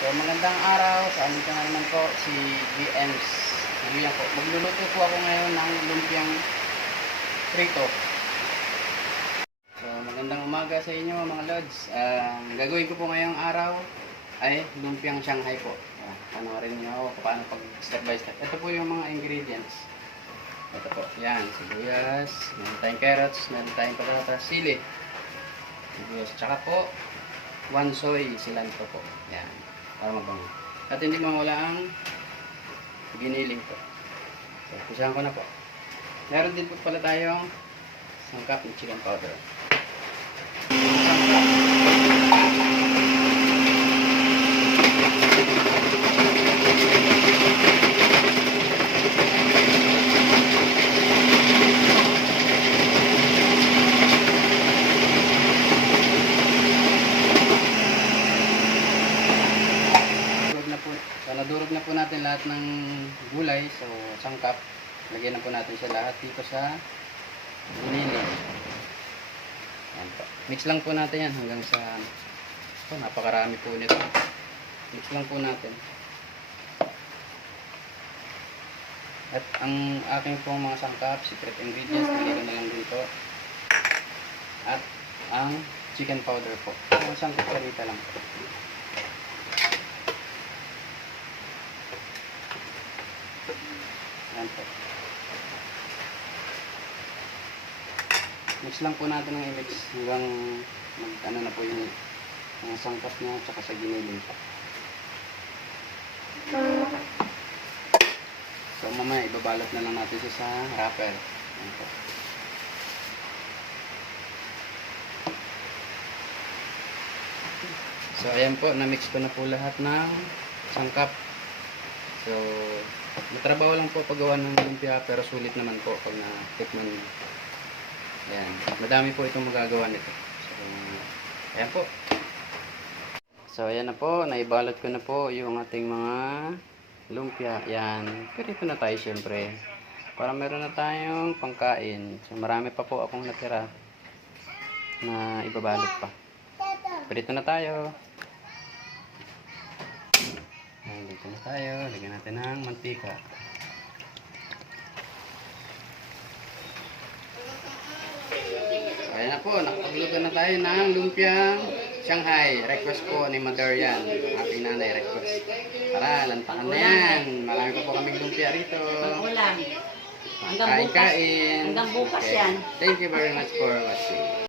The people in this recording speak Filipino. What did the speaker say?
So magandang araw, sa amin ka na naman po si GM's Luya po. Magluluto po ako ngayon ng lumpiang prito. So magandang umaga sa inyo mga lods. Gagawin ko po ngayong araw ay lumpiang Shanghai po. Panoorin niyo ako kung paano pag step by step. Ito po yung mga ingredients. Ito po, yan, sibuyas, meron tayong carrots, meron tayong patatas, sili, sibuyas, tsaka po 1 soy cilantro po. Yan, para mabango. At hindi mawala ang giniling po. So, pusahan ko na po. Meron din po pala tayong sangkap ng chicken powder. Nadurog na po natin lahat ng gulay. So, sangkap. Lagyan na po natin siya lahat dito sa giniling. Mix lang po natin yan hanggang sa napakarami po nito. Mix lang po natin. At ang aking pong mga sangkap, secret ingredients, nilagyan na lang dito. At ang chicken powder po. Ang sangkap karita lang po. Yan po. Mix lang po natin ng i-mix hanggang ano na po yung sangkap niya at saka sa giniling po. So mamaya ibabalot na lang natin siya sa wrapper. Yan po. So ayan po, na-mix ko na po lahat ng sangkap. So matrabaho lang po paggawa ng lumpia pero sulit naman po pag na-tikman nyo. Ayan. Madami po itong magagawa nito. So, ayan po. So, ayan na po. Naibalot ko na po yung ating mga lumpia. Ayan. Pirito na tayo syempre. Para meron na tayong pangkain. So, marami pa po akong natira na ibabalot pa. Pirito na tayo. Ayan, dito na tayo. Lagyan natin ng mantika. Ayan na po, nakapagluto na tayo ng lumpiang Shanghai. Request po ni Mother yan. Ating nanay request. Tara, lantakan na yan. Marami pa po kaming lumpia rito. Ulam. Kain-kain. Hanggang bukas yan. Thank you very much for watching.